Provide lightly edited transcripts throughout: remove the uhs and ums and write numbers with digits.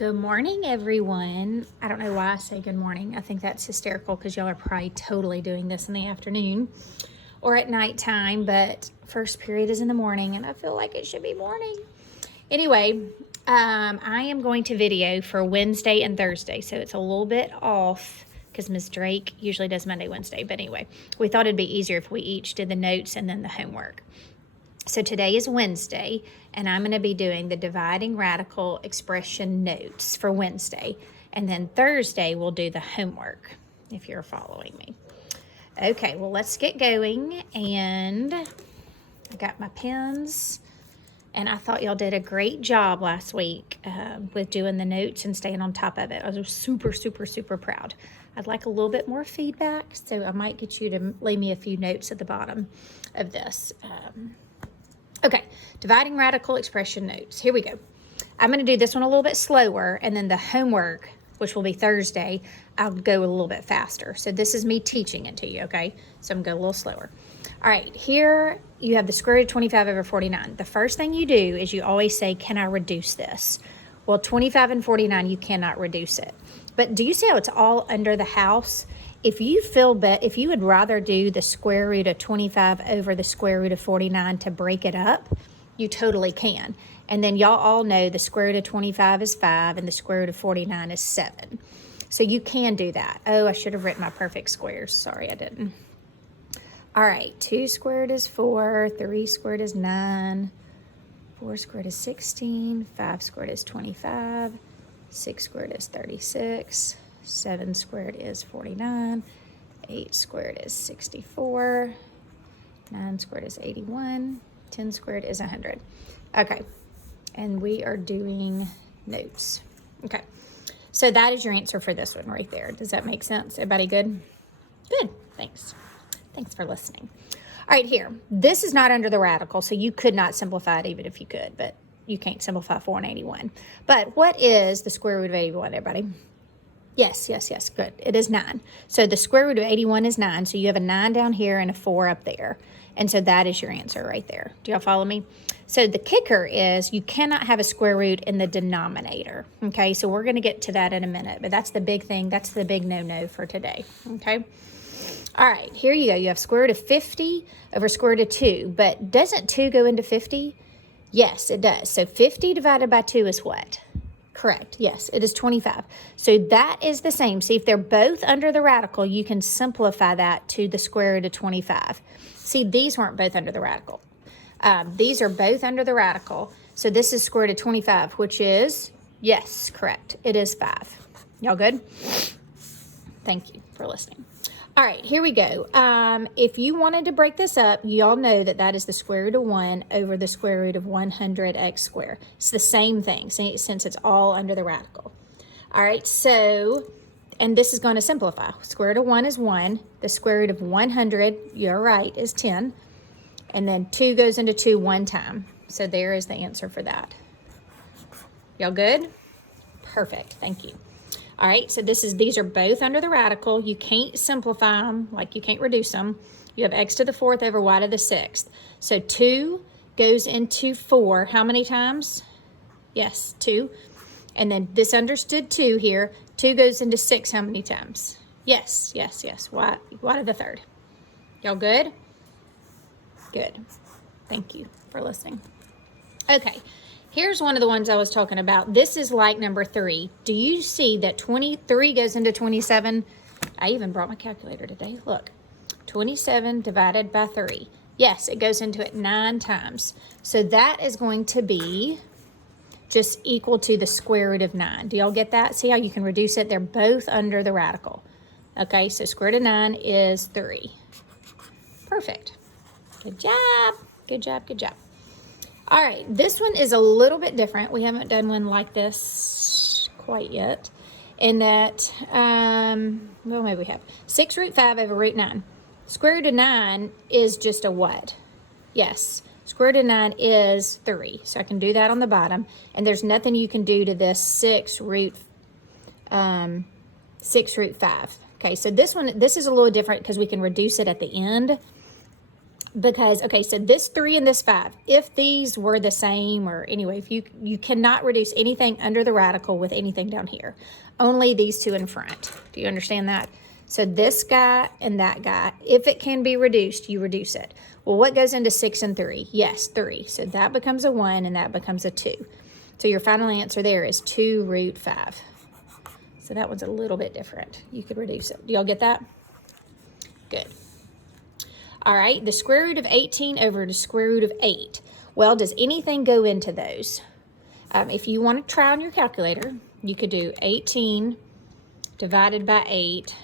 Good morning, everyone. I don't know why I say good morning. I think that's hysterical because y'all are probably totally doing this in the afternoon or at nighttime, but first period is in the morning and I feel like it should be morning. Anyway, I am going to video for Wednesday and Thursday, so it's a little bit off because Ms. Drake usually does Monday, Wednesday. But anyway, we thought it'd be easier if we each did the notes and then the homework. So today is Wednesday, and I'm going to be doing the dividing radical expression notes for Wednesday. And then Thursday, we'll do the homework, if you're following me. Okay, well, let's get going. And I got my pens. And I thought y'all did a great job last week with doing the notes and staying on top of it. I was super, super, super proud. I'd like a little bit more feedback, so I might get you to leave me a few notes at the bottom of this. Okay, dividing radical expression notes. Here we go. I'm going to do this one a little bit slower, and then the homework, which will be Thursday, I'll go a little bit faster. So this is me teaching it to you, okay? So I'm going to go a little slower. All right, here you have the square root of 25 over 49. The first thing you do is you always say, can I reduce this? Well, 25 and 49, you cannot reduce it. But do you see how it's all under the house? If you if you would rather do the square root of 25 over the square root of 49 to break it up, you totally can. And then y'all all know the square root of 25 is 5 and the square root of 49 is 7. So you can do that. Oh, I should have written my perfect squares. Sorry, I didn't. All right, 2 squared is 4, 3 squared is 9, 4 squared is 16, 5 squared is 25, 6 squared is 36, 7 squared is 49, 8 squared is 64, 9 squared is 81, 10 squared is 100. Okay, and we are doing notes. Okay, so that is your answer for this one right there. Does that make sense? Everybody good? Good, thanks. Thanks for listening. All right, here. This is not under the radical, so you could not simplify it even if you could, but you can't simplify 4 and 81. But what is the square root of 81, everybody? Yes, good. It is 9. So the square root of 81 is 9, so you have a 9 down here and a 4 up there. And so that is your answer right there. Do y'all follow me? So the kicker is you cannot have a square root in the denominator. Okay, so we're going to get to that in a minute, but that's the big thing. That's the big no-no for today. Okay. All right, here you go. You have square root of 50 over square root of 2. But doesn't 2 go into 50? Yes, it does. So 50 divided by 2 is what? Correct. Yes, it is 25. So that is the same. See, if they're both under the radical, you can simplify that to the square root of 25. See, these weren't both under the radical. These are both under the radical. So this is square root of 25, which is, yes, correct. It is 5. Y'all good? Thank you for listening. All right, here we go. If you wanted to break this up, you all know that that is the square root of 1 over the square root of 100x squared. It's the same thing since it's all under the radical. All right, so, and this is going to simplify. Square root of 1 is 1. The square root of 100, you're right, is 10. And then 2 goes into 2 one time. So there is the answer for that. Y'all good? Perfect, thank you. All right, so these are both under the radical. You can't simplify them, like you can't reduce them. You have x to the 4th over y to the 6th. So 2 goes into 4 how many times? Yes, 2. And then this understood 2 here. 2 goes into 6 how many times? Yes, y to the 3rd. Y'all good? Good. Thank you for listening. Okay. Here's one of the ones I was talking about. This is like number 3. Do you see that 23 goes into 27? I even brought my calculator today. Look, 27 divided by 3. Yes, it goes into it 9 times. So that is going to be just equal to the square root of 9. Do y'all get that? See how you can reduce it? They're both under the radical. Okay, so square root of 9 is 3. Perfect. Good job. Good job, good job. All right, this one is a little bit different. We haven't done one like this quite yet. In that, well, maybe we have. 6 root 5 over root 9. Square root of 9 is just a what? Yes, square root of 9 is 3. So I can do that on the bottom. And there's nothing you can do to this 6 root 5. Okay, so this is a little different because we can reduce it at the end. Because, okay, so this 3 and this 5, if these were the same, or anyway, if you cannot reduce anything under the radical with anything down here, only these two in front. Do you understand that? So this guy and that guy, if it can be reduced, you reduce it. Well, what goes into 6 and 3? Yes, 3. So that becomes a 1 and that becomes a 2. So your final answer there is 2 root 5. So that one's a little bit different. You could reduce it. Do y'all get that? Good. All right, the square root of 18 over the square root of 8. Well, does anything go into those? If you want to try on your calculator, you could do 18 divided by 8,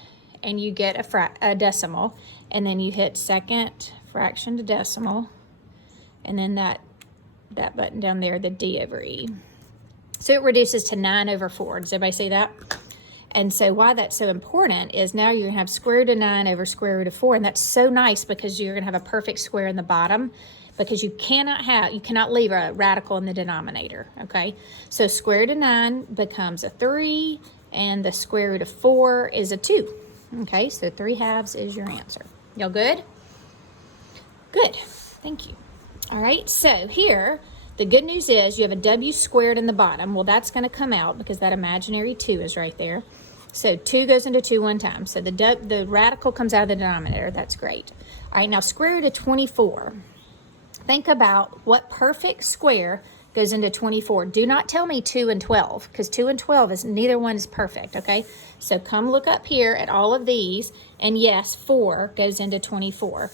and you get a decimal, and then you hit second fraction to decimal, and then that button down there, the D over E. So it reduces to 9 over 4. Does everybody see that? And so why that's so important is now you're going to have square root of 9 over square root of 4. And that's so nice because you're going to have a perfect square in the bottom, because you cannot leave a radical in the denominator, okay? So square root of 9 becomes a 3, and the square root of 4 is a 2. Okay, so 3/2 is your answer. Y'all good? Good. Thank you. All right, so here, the good news is you have a w squared in the bottom. Well, that's going to come out because that imaginary 2 is right there. So 2 goes into 2 one time. So the radical comes out of the denominator. That's great. All right, now square root of 24. Think about what perfect square goes into 24. Do not tell me 2 and 12, because 2 and 12 is neither one is perfect, okay? So come look up here at all of these, and yes, 4 goes into 24.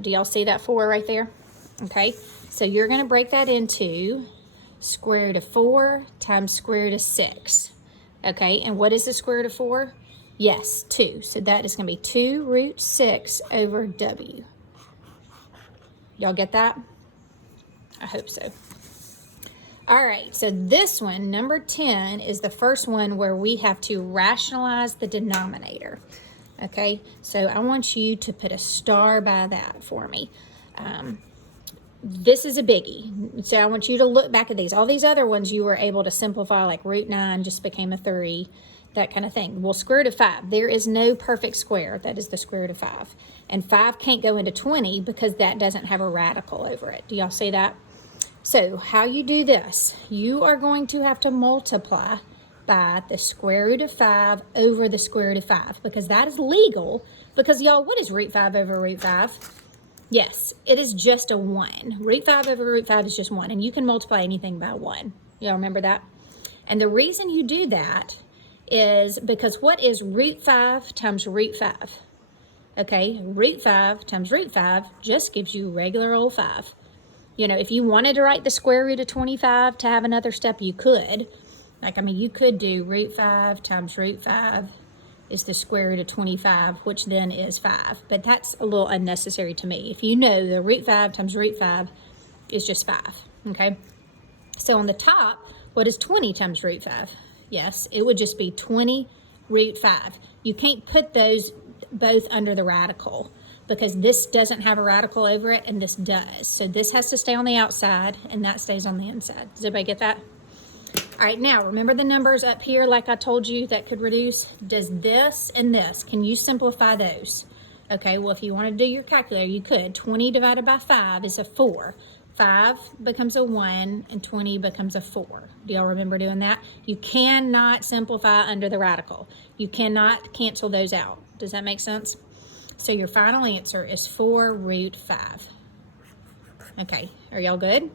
Do y'all see that 4 right there? Okay, so you're going to break that into square root of 4 times square root of 6. Okay, and what is the square root of 4? Yes, 2. So that is going to be 2 root 6 over w. Y'all get that? I hope so. All right, so this one, number 10, is the first one where we have to rationalize the denominator. Okay, so I want you to put a star by that for me. This is a biggie. So I want you to look back at these. All these other ones you were able to simplify, like root 9 just became a 3, that kind of thing. Well, square root of 5, there is no perfect square. That is the square root of 5. And 5 can't go into 20 because that doesn't have a radical over it. Do y'all see that? So how you do this, you are going to have to multiply by the square root of 5 over the square root of 5, because that is legal. Because y'all, what is root 5 over root 5? Yes, it is just a 1. Root 5 over root 5 is just 1, and you can multiply anything by 1. Y'all remember that? And the reason you do that is because what is root 5 times root 5? Okay, root 5 times root 5 just gives you regular old 5. You know, if you wanted to write the square root of 25 to have another step, you could. Like, I mean, you could do root 5 times root 5 is the square root of 25, which then is 5. But that's a little unnecessary to me. If you know the root 5 times root 5 is just 5, okay? So on the top, what is 20 times root 5? Yes, it would just be 20 root 5. You can't put those both under the radical because this doesn't have a radical over it and this does. So this has to stay on the outside and that stays on the inside. Does everybody get that? All right, now remember the numbers up here like I told you that could reduce? Does this and this, can you simplify those? Okay, well, if you want to do your calculator, you could. 20 divided by 5 is a 4. 5 becomes a 1 and 20 becomes a 4. Do y'all remember doing that? You cannot simplify under the radical. You cannot cancel those out. Does that make sense? So your final answer is 4 root 5. Okay, are y'all good?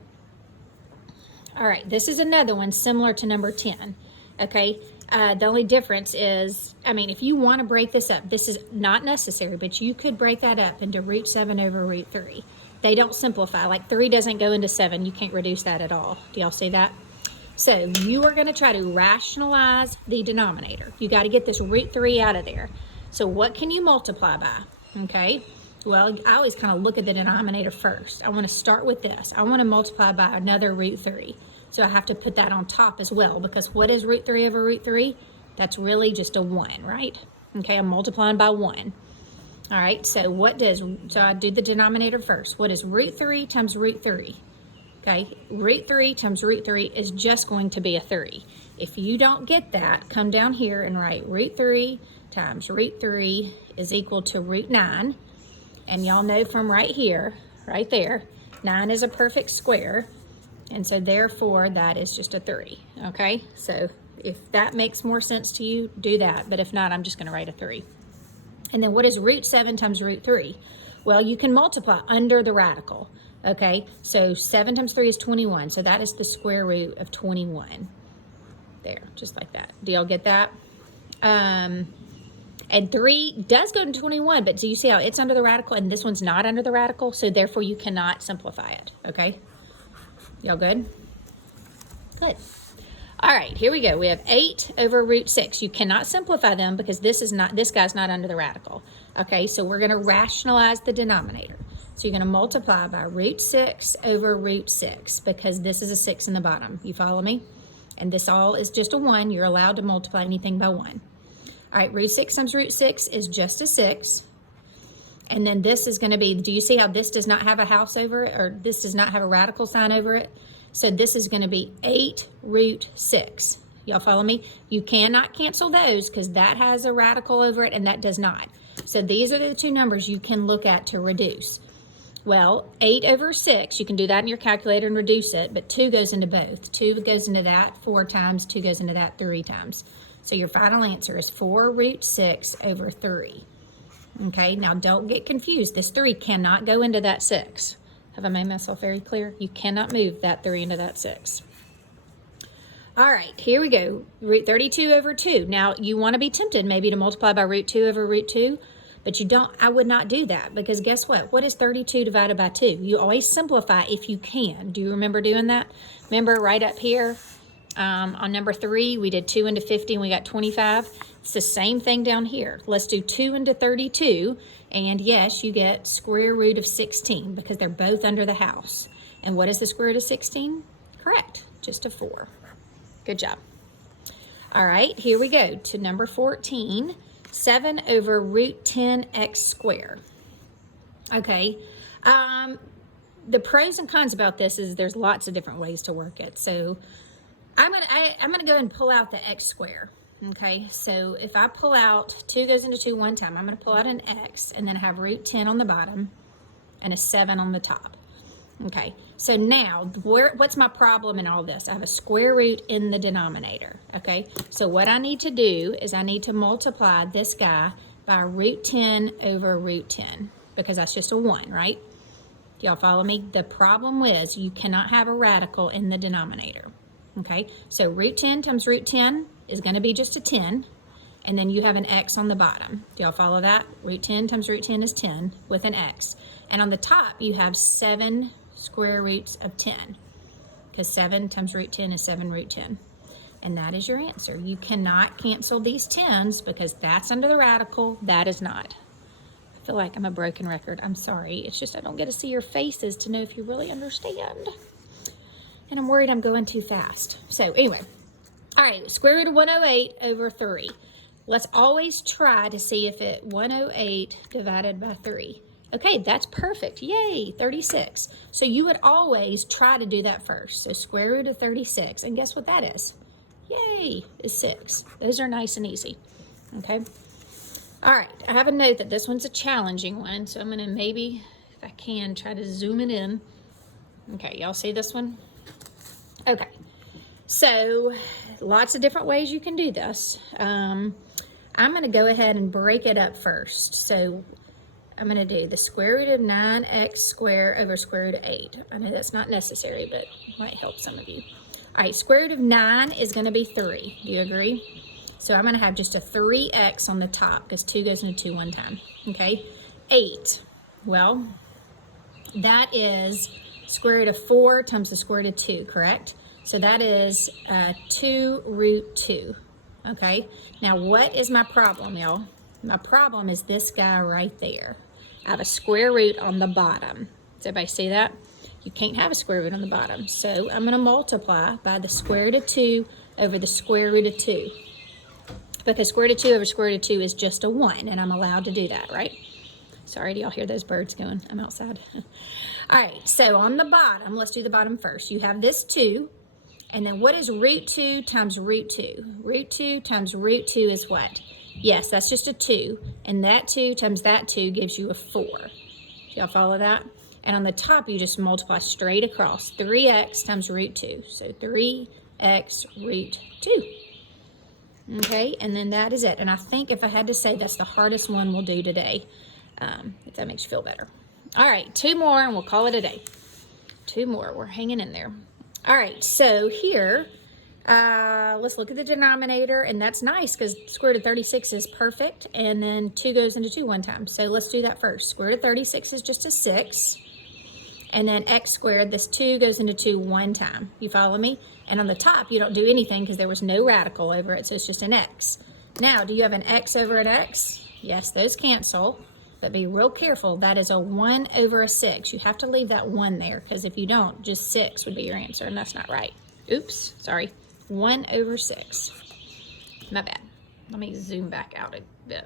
All right, this is another one similar to number 10, okay? The only difference is, I mean, if you want to break this up, this is not necessary, but you could break that up into root 7 over root 3. They don't simplify. Like 3 doesn't go into 7. You can't reduce that at all. Do y'all see that? So you are going to try to rationalize the denominator. You got to get this root 3 out of there. So what can you multiply by? Okay, well, I always kind of look at the denominator first. I want to start with this. I want to multiply by another root 3. So I have to put that on top as well, because what is root 3 over root 3? That's really just a 1, right? Okay, I'm multiplying by 1. All right, so I do the denominator first. What is root 3 times root 3? Okay, root 3 times root 3 is just going to be a 3. If you don't get that, come down here and write root 3 times root 3 is equal to root 9. And y'all know from right here, right there. 9 is a perfect square, and so therefore that is just a 3, okay? So if that makes more sense to you, do that, but if not, I'm just gonna write a 3. And then what is root 7 times root 3? Well, you can multiply under the radical, okay? So 7 times 3 is 21, so that is the square root of 21. There, just like that. Do y'all get that? And 3 does go to 21, but do you see how it's under the radical and this one's not under the radical? So therefore you cannot simplify it, okay? Y'all good? Good. All right, here we go. We have 8 over root 6. You cannot simplify them because this guy's not under the radical. Okay, so we're going to rationalize the denominator. So you're going to multiply by root 6 over root 6 because this is a 6 in the bottom. You follow me? And this all is just a 1. You're allowed to multiply anything by 1. All right, root 6 times root 6 is just a 6. And then this is going to be, do you see how this does not have a house over it, or this does not have a radical sign over it? So this is going to be 8 root 6. Y'all follow me? You cannot cancel those because that has a radical over it and that does not. So these are the two numbers you can look at to reduce. Well, 8 over 6, you can do that in your calculator and reduce it, but 2 goes into both. 2 goes into that 4 times, 2 goes into that 3 times. So your final answer is 4 root 6 over 3. Okay, now don't get confused. This 3 cannot go into that 6. Have I made myself very clear? You cannot move that 3 into that 6. All right, here we go. Root 32 over 2. Now, you want to be tempted maybe to multiply by root 2 over root 2, but you don't. I would not do that because guess what? What is 32 divided by 2? You always simplify if you can. Do you remember doing that? Remember right up here on number 3, we did 2 into 50 and we got 25. It's the same thing down here. Let's do 2 into 32. And yes, you get square root of 16 because they're both under the house. And what is the square root of 16? Correct, just a 4. Good job. All right, here we go to number 14. 7 over root 10x squared. Okay, the pros and cons about this is there's lots of different ways to work it. So I'm gonna go and pull out the x squared. Okay, so if I pull out 2 goes into 2 one time, I'm going to pull out an x and then have root 10 on the bottom and a 7 on the top. Okay, so now what's my problem in all this? I have a square root in the denominator. Okay, so what I need to do is I need to multiply this guy by root 10 over root 10 because that's just a 1, right? Do y'all follow me? The problem is you cannot have a radical in the denominator. Okay, so root 10 times root 10 is going to be just a 10, and then you have an x on the bottom. Do y'all follow that? Root 10 times root 10 is 10 with an x. And on the top, you have 7 square roots of 10, because 7 times root 10 is 7 root 10. And that is your answer. You cannot cancel these 10s because that's under the radical, that is not. I feel like I'm a broken record. I'm sorry. It's just I don't get to see your faces to know if you really understand. And I'm worried I'm going too fast. So anyway. All right, square root of 108 over 3. Let's always try to see if it 108 divided by 3. Okay, that's perfect. Yay, 36. So you would always try to do that first. So square root of 36. And guess what that is? Yay, is 6. Those are nice and easy. Okay. All right, I have a note that this one's a challenging one. So I'm going to maybe, if I can, try to zoom it in. Okay, y'all see this one? Okay. So lots of different ways you can do this. I'm going to go ahead and break it up first. So I'm going to do the square root of 9x squared over square root of 8. I know that's not necessary, but it might help some of you. All right, square root of 9 is going to be 3. Do you agree? So I'm going to have just a 3x on the top because 2 goes into 2 one time. Okay, 8. Well, that is square root of 4 times the square root of 2, correct? So that is 2 root 2, okay? Now, what is my problem, y'all? My problem is this guy right there. I have a square root on the bottom. Does everybody see that? You can't have a square root on the bottom. So I'm going to multiply by the square root of 2 over the square root of 2. Because square root of 2 over square root of 2 is just a 1, and I'm allowed to do that, right? Sorry, do y'all hear those birds going? I'm outside. All right, so on the bottom, let's do the bottom first. You have this 2. And then what is root 2 times root 2? Root 2 times root 2 is what? Yes, that's just a 2. And that 2 times that 2 gives you a 4. Do y'all follow that? And on the top, you just multiply straight across. 3x times root 2. So 3x root 2. Okay, and then that is it. And I think if I had to say, that's the hardest one we'll do today, if that makes you feel better. All right, 2 more and we'll call it a day. 2 more, we're hanging in there. All right, so here, let's look at the denominator, and that's nice because square root of 36 is perfect, and then 2 goes into 2 one time. So let's do that first. Square root of 36 is just a 6, and then x squared, this 2 goes into 2 one time. You follow me? And on the top, you don't do anything because there was no radical over it, so it's just an x. Now, do you have an x over an x? Yes, those cancel, but be real careful. That is a 1 over a 6. You have to leave that 1 there because if you don't, just 6 would be your answer, and that's not right. Oops, sorry. 1 over 6. My bad. Let me zoom back out a bit.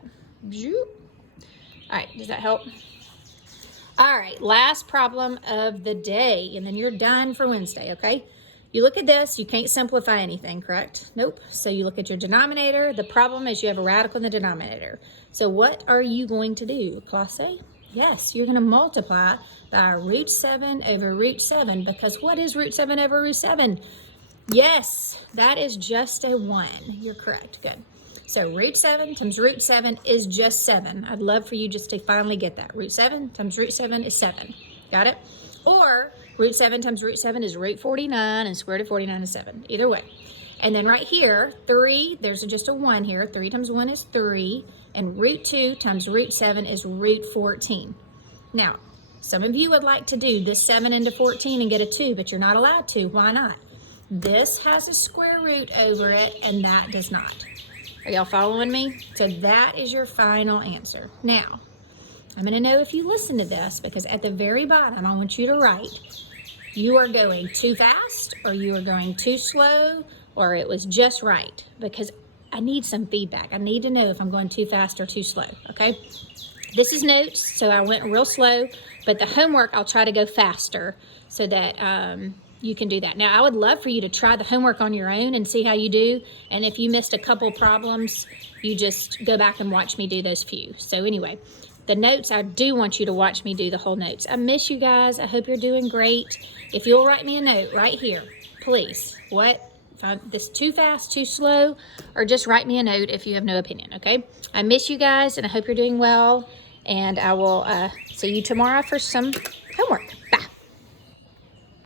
All right, does that help? All right, last problem of the day, and then you're done for Wednesday, okay? You look at this, you can't simplify anything, correct? Nope. So you look at your denominator. The problem is you have a radical in the denominator. So what are you going to do, class A? Yes, you're going to multiply by root 7 over root 7, because what is root 7 over root 7? Yes, that is just a 1. You're correct. Good. So root 7 times root 7 is just 7. I'd love for you just to finally get that. Root 7 times root 7 is 7. Got it? Or root 7 times root 7 is root 49, and square root of 49 is 7. Either way. And then right here, 3, there's just a 1 here. 3 times 1 is 3. And root 2 times root 7 is root 14. Now, some of you would like to do this 7 into 14 and get a 2, but you're not allowed to. Why not? This has a square root over it, and that does not. Are y'all following me? So that is your final answer. Now, I'm going to know if you listen to this, because at the very bottom, I want you to write, you are going too fast, or you are going too slow, or it was just right, because I need some feedback. I need to know if I'm going too fast or too slow, okay? This is notes, so I went real slow, but the homework, I'll try to go faster so that you can do that. Now, I would love for you to try the homework on your own and see how you do, and if you missed a couple problems, you just go back and watch me do those few. So anyway, the notes, I do want you to watch me do the whole notes. I miss you guys. I hope you're doing great. If you'll write me a note right here, please. What? If this too fast, too slow, or just write me a note if you have no opinion, okay? I miss you guys, and I hope you're doing well, and I will see you tomorrow for some homework.